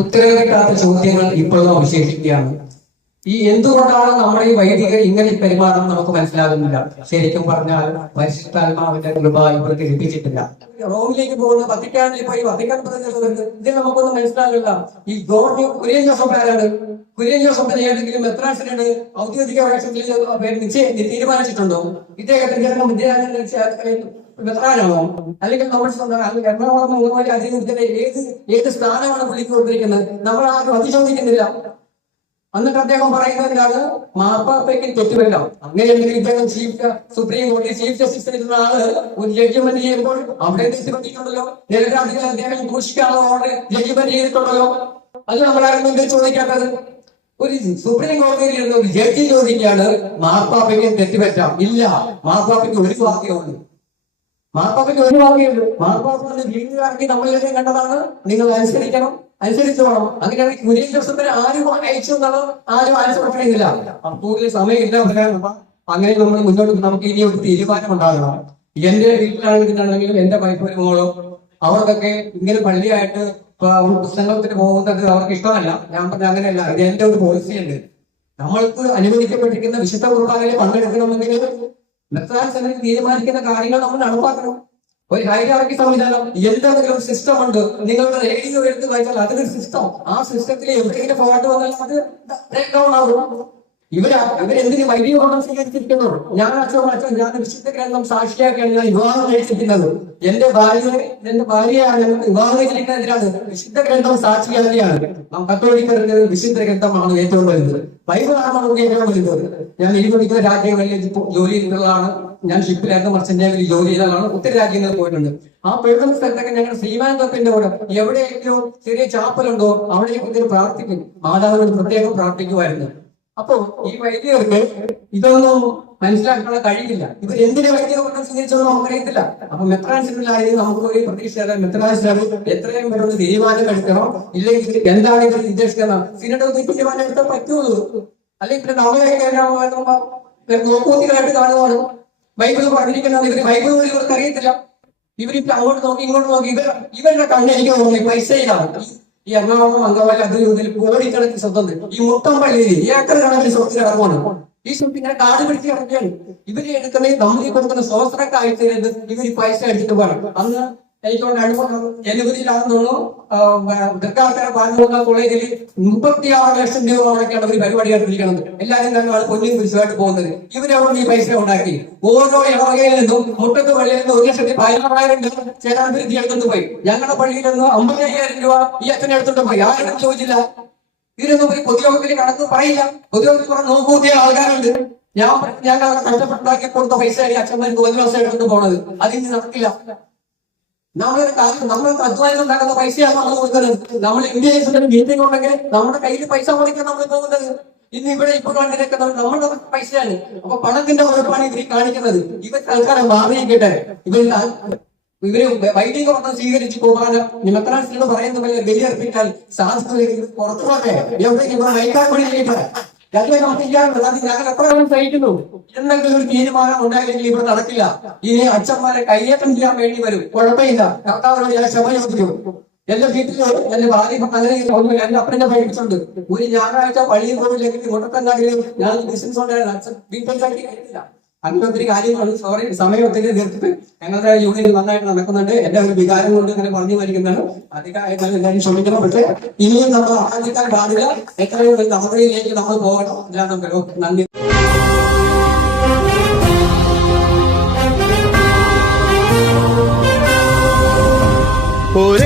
ഉത്തരം കിട്ടാത്ത ചോദ്യങ്ങൾ ഇപ്പോഴും അവശേഷിക്കുകയാണ് ഈ എന്തുകൊണ്ടാണ് നമ്മുടെ ഈ വൈദികർ ഇങ്ങനെ പെരുമാറുന്നത് നമുക്ക് മനസ്സിലാകുന്നില്ല? ശരിക്കും പറഞ്ഞാൽ പരിശുദ്ധാത്മാവിന്റെ കൃപ ഇവർക്ക് ലഭിച്ചിട്ടില്ല. റോമിലേക്ക് പോകുന്ന വത്തിക്കാനിൽ പോയി വത്തിക്കാൻ പ്രതിനിധികളുണ്ട് ഇത് നമുക്കൊന്നും മനസ്സിലാകില്ല. ഈ ഗോർണി കുര്യൻ ജോസഫ് ആരാണ്? കുര്യൻ ജോസഫ് ഏതെങ്കിലും എത്രാസിനാണ് ഔദ്യോഗിക വേഷത്തിൽ തീരുമാനിച്ചിട്ടുണ്ടോ? ഇദ്ദേഹത്തിന്റെ മെത്രാനാണോ അല്ലെങ്കിൽ നമ്മൾ അല്ലെങ്കിൽ എറണാകുളം മുഖ്യമന്ത്രി അധികൃതരുടെ ഏത് ഏത് സ്ഥാനമാണ് പുള്ളിക്ക് കൊടുത്തിരിക്കുന്നത് നമ്മൾ ആരും അതിശോധിക്കുന്നില്ല എന്നിട്ട് അദ്ദേഹം പറയുന്നതിനാണ് മാപ്പാപ്പയ്ക്ക് തെറ്റുവല്ല അങ്ങനെ ഇദ്ദേഹം ചീഫ് സുപ്രീം കോടതി ചീഫ് ജസ്റ്റിസ് ഇരുന്ന ആൾ ഒരു ജഡ്ജ്മെന്റ് ചെയ്യുമ്പോൾ അവിടെ തെറ്റുപറ്റിയിട്ടുണ്ടല്ലോ? നിരപരാധികൾ അദ്ദേഹം ദൂഷിക്കാനുള്ള ഓർഡർ ജഡ്ജ്മെന്റ് ചെയ്തിട്ടുണ്ടല്ലോ? അത് നമ്മളാരും എന്താ ചോദിക്കാത്തത്? ഒരു സുപ്രീം കോടതിയിൽ ഇരുന്ന ഒരു ജഡ്ജി ചോദിക്കുകയാണ് മാപ്പാപ്പയ്ക്ക് തെറ്റുപറ്റാം. ഇല്ല മാപ്പാപ്പയ്ക്ക് ഒരു വാക്യമുണ്ട് മാർപ്പാപ്പയ്ക്ക് ഒരു ഭാഗ്യമുണ്ട് മാർപ്പാപ്പ ജീവിതമാക്കി നമ്മളിലേക്ക് കണ്ടതാണ്. നിങ്ങൾ അനുസരിക്കണം. അനുസരിച്ചു പോകണം. അങ്ങനെയാണെങ്കിൽ കുര്യൻ ജോസഫിന് ആരും അയച്ചു എന്നുള്ളത് ആരും ആവശ്യപ്പെട്ടില്ല കൂടുതൽ സമയമില്ല. അങ്ങനെ നമ്മൾ മുന്നോട്ട് നമുക്ക് ഇനി ഒരു തീരുമാനം ഉണ്ടാകണം. എന്റെ വീട്ടിലാണെങ്കിലും എന്റെ വൈഫൊരു മോളോ. അവർക്കൊക്കെ ഇങ്ങനെ പള്ളിയായിട്ട് പുസ്തകത്തിന് പോകുന്നത് അവർക്ക് ഇഷ്ടമല്ല. ഞാൻ പറഞ്ഞ അങ്ങനെയല്ല. ഇത് എന്റെ ഒരു പോളിസി ഉണ്ട് നമ്മൾക്ക് അനുവദിക്കപ്പെട്ടിരിക്കുന്ന വിശുദ്ധ കുർബാനയിൽ പങ്കെടുക്കണമെങ്കിൽ മെത്രാൻ തീരുമാനിക്കുന്ന കാര്യങ്ങൾ നമ്മൾ നടപ്പാക്കണം. ഒരു ഹൈറാർക്കി സംവിധാനം എന്തെങ്കിലും സിസ്റ്റം ഉണ്ട്. നിങ്ങളുടെ റേഡിയോ എടുത്ത് വായിച്ചാൽ അതിനൊരു സിസ്റ്റം ആ സിസ്റ്റത്തിൽ എന്തെങ്കിലും ഫോൾട്ട് വന്നാൽ അത് ബ്രേക്ക് ഡൗൺ ആകും ഇവരാ ഇവരെന്തിന് വൈദ്യുതി കൊണ്ടം സ്വീകരിച്ചിരിക്കുന്നു? ഞാൻ അച്ഛനും അച്ഛൻ ഞാൻ വിശുദ്ധ ഗ്രന്ഥം സാക്ഷിയാക്കിയാണ് ഞാൻ വിവാഹം കഴിച്ചിരിക്കുന്നത്. എന്റെ ഭാര്യ എന്റെ ഭാര്യയാണ് വിവാഹം കഴിച്ചിരിക്കുന്നതിനാണ് വിശുദ്ധ ഗ്രന്ഥം സാക്ഷിയാക്കിയാണ് നാം കത്തോലിക്കർക്ക് വിശുദ്ധ ഗ്രന്ഥമാണ് ഏറ്റവും വലുത്. ബൈബിളാണ് നമുക്ക് ഏറ്റവും വലുത്. ഞാൻ ഇരുപടിക്കുന്ന രാജ്യങ്ങളിൽ ജോലി ചെയ്തിട്ടുള്ളതാണ്. ഞാൻ ഷിപ്പിലായിരുന്നു മർച്ചന്റ് ജോലി ചെയ്തതാണ്. ഒത്തിരി രാജ്യങ്ങളിൽ പോയിട്ടുണ്ട്. ആ പോയിട്ടുള്ള സ്ഥലത്തൊക്കെ ഞങ്ങൾ ശ്രീമാനന്ദത്തിന്റെ കൂടെ എവിടെയെങ്കിലും ചെറിയ ചാപ്പലുണ്ടോ അവിടെ ഇതിന് പ്രാർത്ഥിക്കും. മാതാവിനോട് പ്രത്യേകം പ്രാർത്ഥിക്കുമായിരുന്നു. അപ്പോ ഈ വൈദ്യർക്ക് ഇതൊന്നും മനസ്സിലാക്കാൻ കഴിയില്ല ഇത് എന്തിനു വൈദ്യകൊണ്ടം സ്വീകരിച്ചതെന്ന് നമുക്കറിയത്തില്ല. അപ്പൊ മെത്രാൻസിലായി നമുക്ക് ഒരു പ്രതീക്ഷ മെത്രാൻസിലാണ് എത്രയും പെട്ടെന്ന് തീരുമാനം എടുക്കണം. ഇല്ലെങ്കിൽ എന്താണ് ഇവർ ഉദ്ദേശിക്കുന്നത്? സിനഡ് തീരുമാനം എടുത്താൽ പറ്റുള്ളൂ അല്ലെങ്കിൽ നമ്മളെ നോക്കൂത്തികളായിട്ട് കാണുവാണ്. ബൈബിൾ പറഞ്ഞിരിക്കുന്നത് ഇവർ ബൈബിൾ ഇവർക്ക് അറിയത്തില്ല ഇവരിപ്പോ അങ്ങോട്ട് നോക്കി ഇങ്ങോട്ട് നോക്കി ഇവർ ഇവരുടെ കണ്ണ് എനിക്ക് തോന്നുന്നു പൈസയിലാണ്. ഈ എറണാകുളം അങ്കമാലി അത് ഇതിൽ കോടിക്കണക്കിന് സ്വന്തം ഈ മുട്ടമ്പള്ളിയിൽ ഏക്കർ കണക്കിന് സ്വത്തിന് ഇറങ്ങുവാണ്. ഈ സ്വത്ത് ഇങ്ങനെ കാട് പിടിച്ച് ഇറങ്ങിയാണ് ഇവർ എടുക്കുന്ന നമ്മൾ ഈ കൊടുക്കുന്ന ആയിട്ട് ഇവർ പൈസ അടിച്ചിട്ട് പോകണം. അന്ന് എനിക്ക് തോന്നുന്നു ജനുവരിയിലാണെന്ന് തോന്നുന്നു തൃക്കാക്കര പാലമുക്ക കോളേജിൽ മുപ്പത്തി ആറ് ലക്ഷം രൂപ ഒരു പരിപാടി എടുത്തിരിക്കുന്നത് എല്ലാവരും ഞങ്ങൾ പൊന്നിയും കുരിശുമായിട്ട് പോകുന്നത്. ഇവരവിടെ ഈ പൈസ ഉണ്ടാക്കി. ഓരോ ഇടവകയിൽ നിന്നും മുട്ടത്ത് പള്ളിയിൽ നിന്ന് ഒരു ലക്ഷത്തി പതിനാറായിരം രൂപ ചേരാൻ തിരുത്തി എടുത്തുകൊണ്ട് പോയി. ഞങ്ങളുടെ പള്ളിയിൽ നിന്ന് അമ്പത്തി രൂപ ഈ അച്ഛനെ എടുത്തുകൊണ്ട് പോയി. ആരും ചോദിച്ചില്ല. ഇതിനൊന്നും പോയി പൊതുയോഗത്തിൽ കണക്ക് പറയില്ല. പൊതുയോഗത്തിൽ കുറെ നോക്കൂത്തിയ ആൾക്കാരുണ്ട്. ഞാൻ കഷ്ടപ്പെട്ടുണ്ടാക്കി കൊടുത്ത പൈസ അച്ഛന്മാർക്ക് ഒരു ദിവസം എടുത്തുകൊണ്ട് പോണത്. അതിന് നടക്കില്ല. നമ്മളൊരു കാര്യം നമ്മൾ അധ്വാനം ഉണ്ടാക്കുന്ന പൈസയാണ് നമ്മൾ കൊടുക്കുന്നത്? നമ്മൾ ഇന്ത്യയിൽ മീറ്റിംഗ് ഉണ്ടെങ്കിൽ നമ്മുടെ കയ്യിൽ പൈസ മുടക്കാൻ നമ്മൾ പോകുന്നത്. ഇന്ന് ഇവിടെ ഇപ്പോൾ കണ്ടിരിക്കുന്നത് നമ്മുടെ പൈസയാണ്. അപ്പൊ പണത്തിന്റെ ഉറപ്പാണ് ഇവർ കാണിക്കുന്നത്. ഇവർ തൽക്കാലം മാറിയിരിക്കട്ടെ ഇവർ ഇവർ വൈദിക മതം സ്വീകരിച്ച് പോകാൻ നിമത്രാസിനോട് പറയുന്ന പോലെ ബലിയർപ്പിക്കാൻ സാധു പുറത്തു പോട്ടെ എവിടേക്ക് കൂടി കൊണ്ടിരിക്കട്ടെ ഞങ്ങളെ സഹിക്കുന്നു? എന്തെങ്കിലും ഒരു തീരുമാനം ഉണ്ടായില്ലെങ്കിൽ ഇവിടെ നടക്കില്ല. ഇനി അച്ഛന്മാരെ കൈയേറ്റം ചെയ്യാൻ വേണ്ടി വരും. കുഴപ്പമില്ല. കർത്താവിനോട് ഞാൻ ക്ഷമ ചോദിക്കും എന്റെ വീട്ടിൽ എന്റെ ഭാര്യ അങ്ങനെ തോന്നുന്നു എന്റെ അപ്പനെ പഠിപ്പിച്ചിട്ടുണ്ട് ഒരു ഞായറാഴ്ച പള്ളിയിൽ പോയില്ലെങ്കിൽ മുടക്കണ്ടാകിലും ഞാൻ ബിസിനസ് ഉണ്ടായിരുന്നു അച്ഛൻ വീട്ടിൽ കഴിക്കില്ല അങ്ങനെ ഒത്തിരി കാര്യങ്ങൾ സോറി സമയം ഒത്തിരി തീർത്തിട്ട് ഞങ്ങളുടെ യൂണിയൻ നന്നായിട്ട് നടക്കുന്നുണ്ട്. എന്റെ ഒരു വികാരം കൊണ്ട് ഇങ്ങനെ പറഞ്ഞു വരിക്കുന്നതാണ് അധികം എല്ലാവരും ശ്രമിക്കണം പക്ഷെ ഇനിയും നമ്മൾ ആലോചിക്കാൻ പാടില്ല. എത്രയും ഒരു തമിഴിലേക്ക് നമ്മൾ പോകണം. എല്ലാം നമുക്ക് നന്ദി. ഒരേ